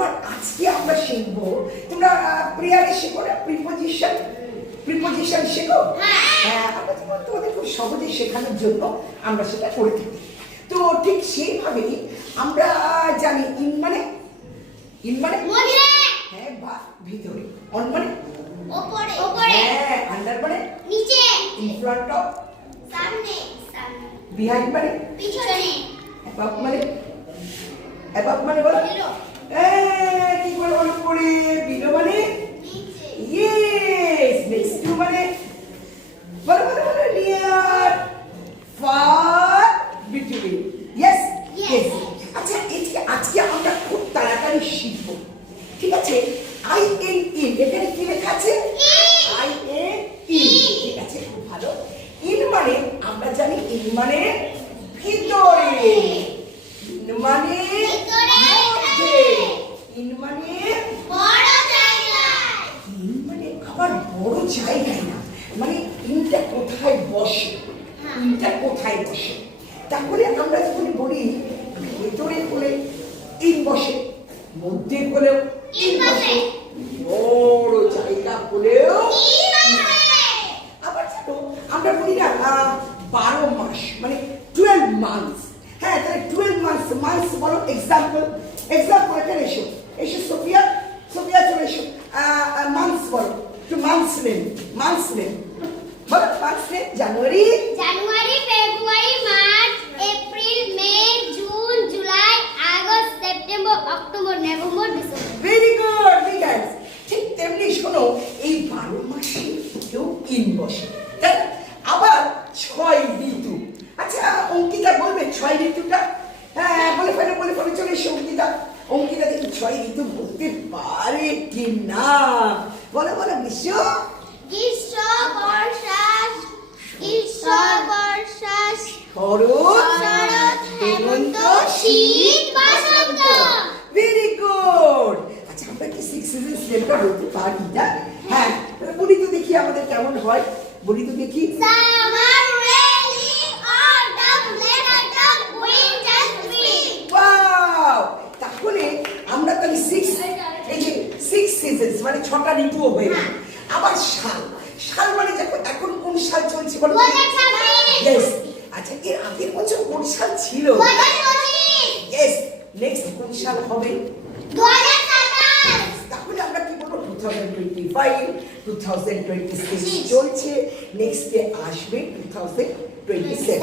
এবার আজকে আমরা শিখবো, তোমরা প্রেয়ারে শেখো না প্রিপোজিশন, প্রিপোজিশন শেখো? হ্যাঁ, আমরা তোমাদের খুব সহজে শেখানোর জন্য আমরা সেটা করে থাকি। তো ঠিক সেইভাবেই আমরা জানি ইন মানে, ইন মানে হ্যাঁ বা ভিতরে, অন মানে উপরে, উপরে, হ্যাঁ, আন্ডার মানে নিচে, ইন ফ্রন্ট অফ সামনে, সামনে, বিহাইন্ড মানে পিছনে, অ্যাবাভ মানে, অ্যাবাভ মানে বলো কি করে বলো করে, বিলো মানে নিচে, ইয়েস, নেক্সট টু মানে বলো বলো বলো near, far, between, yes yes. আচ্ছা আজকে আমরা খুব তাড়াতাড়ি শিখবো, ঠিক আছে? আই এন ইন, এখানে কি লেখা আছে? আই এন ইন, ঠিক আছে, খুব ভালো। ইন মানে আমরা জানি ইন মানে ভিতরে, ইন মানে মধ্যে, ইন মানে বড় জায়গা, ইন মানে আবার বড় জায়গায় না, মানে ইনটা কোথায় বসে, ইনটা কোথায় বসে। তাহলে আমরা যখন বলি ভেতরে হলে ইন বসে, মধ্যে হলেও ইন বসে, বড় জায়গা হলেও আবার জানো আমরা বলি না 12 মাস মানে 12 মান্থস। হ্যাঁ, তাহলে 12 মান্থস, মান্থস বলো এক্সাম্পল, এক্সাম্পল এখানে এসো, এসো সোফিয়া, সোফিয়া চলে এসো, মান্থস বলো, একটু মান্থস নেম, মান্থস নেম বলো, months name January, January, February, March, April, May, June, July, August, September, October, November, December. Very good বিগাস। ঠিক তেমনি শোনো এই 12 মাসে কেউ ইন বসে, তাই না? আবার 6 ঋতু। আচ্ছা অঙ্কিতা বলবে 6 ঋতুটা? হ্যাঁ বলে ফেলো, বলে ফেলো, চলে এসো অঙ্কিতা। অঙ্কিতা দেখি 6 ঋতু বলতে পারে কি না, বলো বলো। গ্রীষ্ম, গ্রীষ্ম, বর্ষা, গ্রীষ্ম, বর্ষা, শরৎ, শরৎ, হেমন্ত, শীত, বসন্ত। Very good. আচ্ছা আমরা কি 6 সিজনস নেমটা বলতে পারি না? হ্যাঁ, বলি তো দেখি আমাদের কেমন হয়, বলি তো দেখি। Summer, rainy, autumn, winter, winter, spring. Wow, তাহলে আমরা তাহলে 6, এই যে 6 সিজনস মানে 6টা ঋতুও হয়ে গেল। আবার সাল, সাল মানে এখন কোন সাল চলছে বলো? 2026, ইয়েস। আচ্ছা এর আগের বছর কোন সাল ছিল? 2025, ইয়েস। নেক্সট কোন সাল হবে? 2027, তাহলে আমরা কি বলবো? 2025, 2026 চলছে, নেক্সট এ আসবে 2027।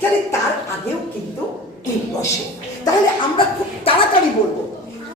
তাহলে তার আগেও কিন্তু এই বসে। তাহলে আমরা খুব তাড়াতাড়ি বলবো